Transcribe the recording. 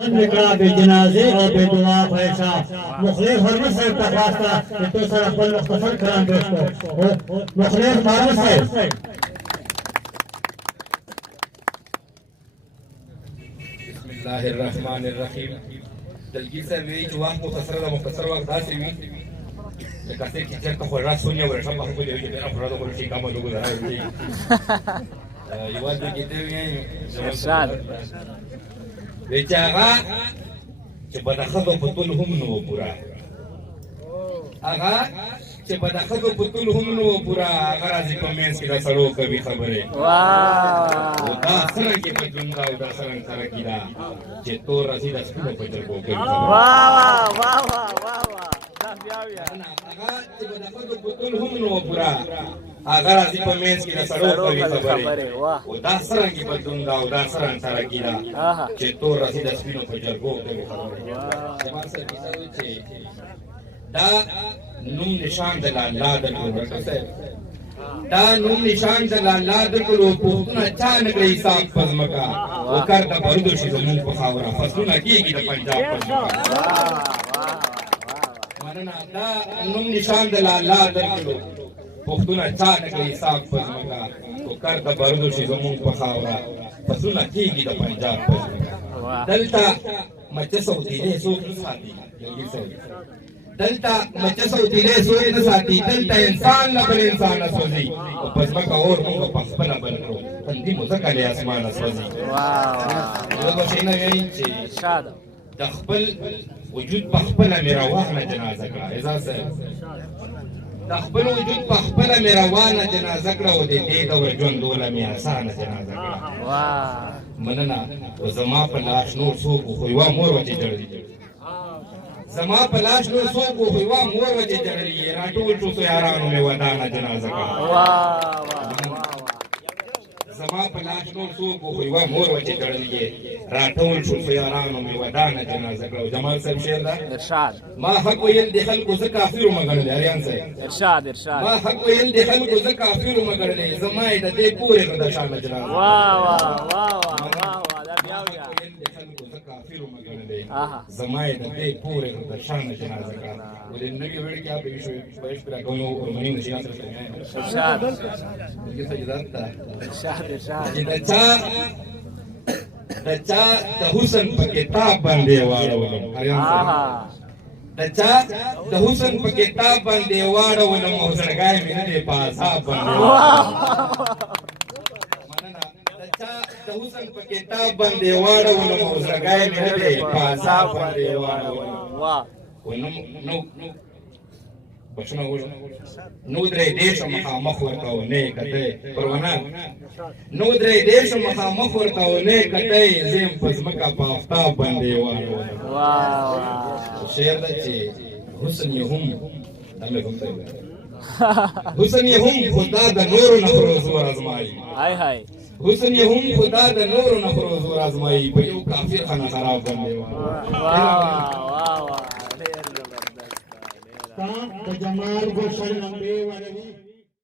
نکړه به جنازه او به دعا فیصا مخلص حرمت صاحب تخواستا چې تو سره خپل مختصر کلام پیش کړو مخلص حرمت صاحب بسم الله الرحمن الرحیم دلګي صاحب وی چې وخت مختصر وخت داسې وي لکه څنګه چې چېرته خو راسونه ورشم په خپل یو چې ډېر افراد خو شي کومه لوګو راوړي یوازې کې دی ارشاد چې هغه چې بدخدو په ټول هم نو پورا هغه چې بدخدو په ټول هم نو پورا هغه راځي په مینس کې د سړو کوي خبره واه دا سره کې په ژوند او دا سره سره کې دا چې تور راځي د سپینو په جرګو کوي واه واه واه واه دا بیا هغه چې بدخدو په ټول هم نو پورا هغه راځي په مینس کې د سړو کوي خبره او دا سره کې په ژوند او دا سره سره کې دا چې تور راځي د سپینو په جرګو کوي خبره ما سره چې دا نوم نشان د الله د ورکه دا نوم نشان د الله د کلو پوښتنه چا نه کوي حساب پزمکا وکړ د پردو شي زمون په خاوره فصلونه کیږي د پنجاب پزمکا مننه دا نوم نشان د الله د کلو پوښتنه چا نه کوي حساب پزمکا وکړ د پردو شي زمون په خاوره فصلونه کیږي د پنجاب پزمکا دلته مچ سعودي نه سو ساتي دلته مچ سعودي نه سو نه ساتي دلته انسان له بل انسان سوځي او پزمکا اور موږ په خپل بل کړو تندې مزکه له اسمانه سوځي واه نو به نه وایي چې شاده د خپل وجود په خپل میروانه جنازه کړه اجازه د خپل وجود په خپل میروانه جنازه کړه او د دې د ژوند دوله می آسانه جنازه کړه واه مننه او زما په لاس نور څوک خو یو مور وتی جوړی زما په لاس نور څوک خو یو مور وتی جوړی راټول څو یارانو می ودانه جنازه کړه واه واه زما په لاس نور څوک خو یو مور وتی جوړی راټول څو یارانو می ودانه جنازه کړه جمال صاحب شعر دا ارشاد ما حق ویل د خلکو ز کافر مګړل اریان صاحب ارشاد ما حق ویل د خلکو ز کافر مګړل زما د دې پورې د شان جنازه واه واه واه واه دا بیا بیا د خلکو ز کافر مګړل زما د دې پورې د شان جنازه کړه ولې نوې وړ کې په شوي پېښ پر کومو ورمنې نشي سره ارشاد دغه سجدات ارشاد د چا د حسن په کتاب باندې واړولم د چا د حسن په کتاب باندې واړولم او زړګای مې نه دی په حساب باندې مننه د چا د حسن په کتاب باندې واړولم او زړګای مې نه دی په حساب باندې واړولم واه نو بچنه وژن نو درې دیش مخامخ ورته نه کته پرونه نو درې دیش مخامخ ورته نه کته زم پزمکا په افتاب باندې واره واه شعر د چې حسن هم دمه کوم ته حسن هم خدا د نور نه روزور ازمایي هاي هاي حسن هم خدا د نور نه روزور ازمایي په یو کافر خانه خراب باندې واه د جمال ګل شری لمبه ورغی